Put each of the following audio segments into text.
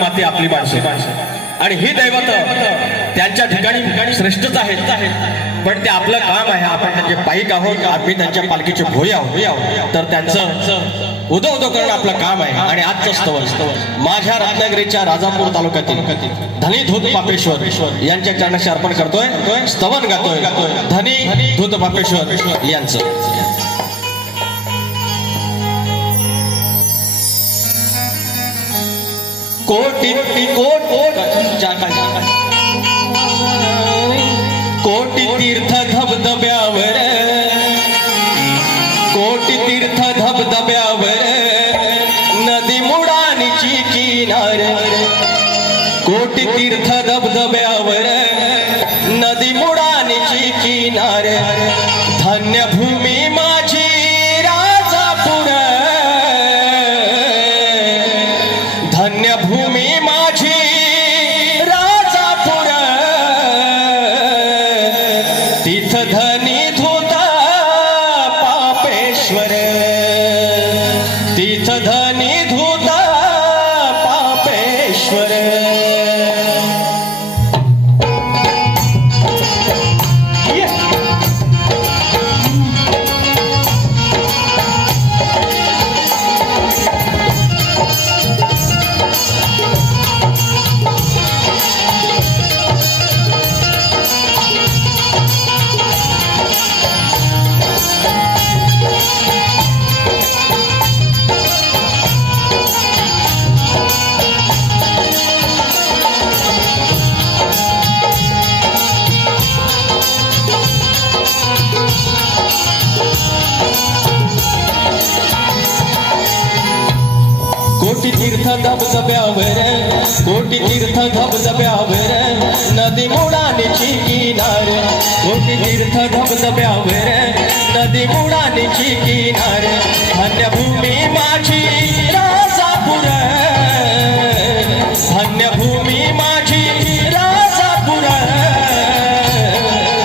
माती आपली माणसं आणि हे दैवत त्यांच्या ठिकाणी श्रेष्ठच आहेत, पण ते आपलं काम आहे. आपण त्यांचे पायिक आहोत, आम्ही त्यांच्या पालखीचे भोई आहोत, तर त्यांचं उदो उदो करणं आपलं काम आहे. आणि आजचं स्तवन माझ्या रत्नागिरीच्या राजापूर तालुक्यातील धनी धूत पापेश्वर यांच्या चरणाशी अर्पण करतोय, स्तवन गातोय धनी धूत पापेश्वर यांचं. कोटी कोटी तीर्थ धबधब्यावर, कोटी तीर्थ धबधब्यावर नदी मुडानीची किनार, कोटी तीर्थ धबधब्यावर नदी मुडानीची किनार, धन्य भूमी माझी राजापूर, धन्य भूमी माझी राजापूर, तीथ धनी धूत पापेश्वर, तीथ धनी धूत पापेश्वर. कोटी तीर्थ धबधब्यावर, कोटी तीर्थ धबधब्यावर नदी मुडानीची किनार, कोटी तीर्थ धबधब्यावर नदी मुडानीची किनार, धन्य भूमी माझी राजापूर, धन्य भूमी माझी राजापूर,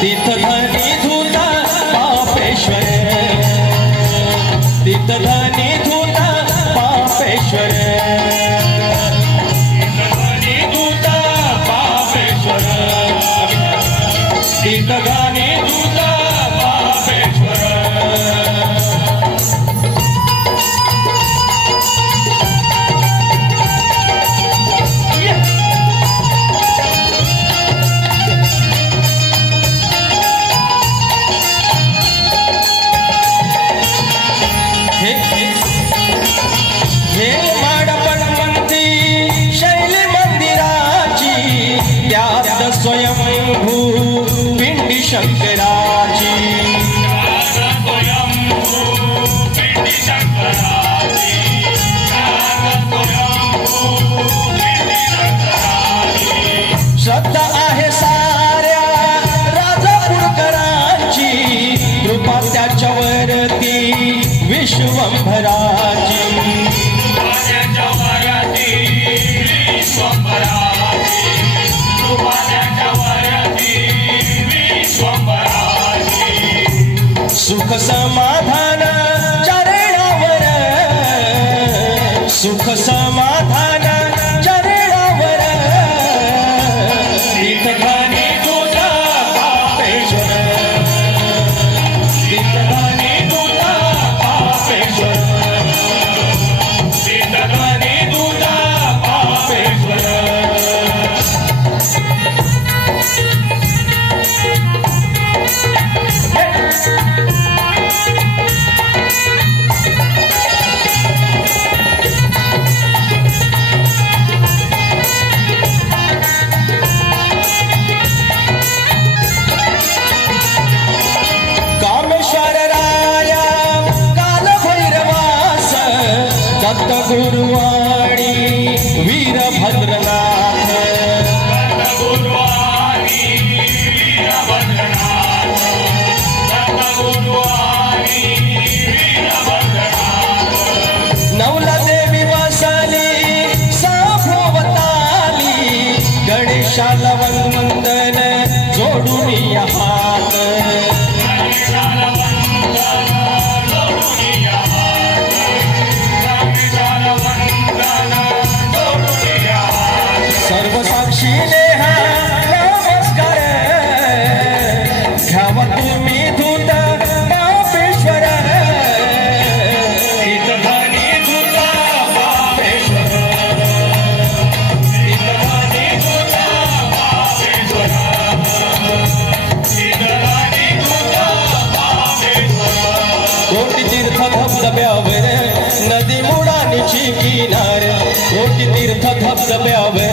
तीथ धनी धूत पापेश्वर, तीथ धनी धूत पापेश्वर, धूत पापेश्वर, तीथ धनी धूत पापेश्वर. हे माडपण मंदिर शैली मंदिराची, त्यात स्वयंभू पिंडी शंकराची, श्रद्धा आहे साऱ्या राजापूरकरांची, कृपा त्याच्यावरती विश्वंभराची, सुख समाधान चरणावर, सुख समाधान चरणावर, तीथ धनी धूत पापेश्वर, तीथ धनी धूत पापेश्वर, तीथ धनी धूत पापेश्वर. दत्त गुरुवाणी वीरभद्रनाथ, दत्त गुरुवाणी वीरभद्रनाथ, दत्त गुरुवाणी वीरभद्रनाथ. नवला देवी वसली साभोवताली, गणेशाला वंदन जोडून हात, गणेशाला वंदन जोडून हात, गणेशाला वंदन जोडून हात. धबधब्यावर नदी मुडानीची किनार कोटी तीर्थ धबधब्यावर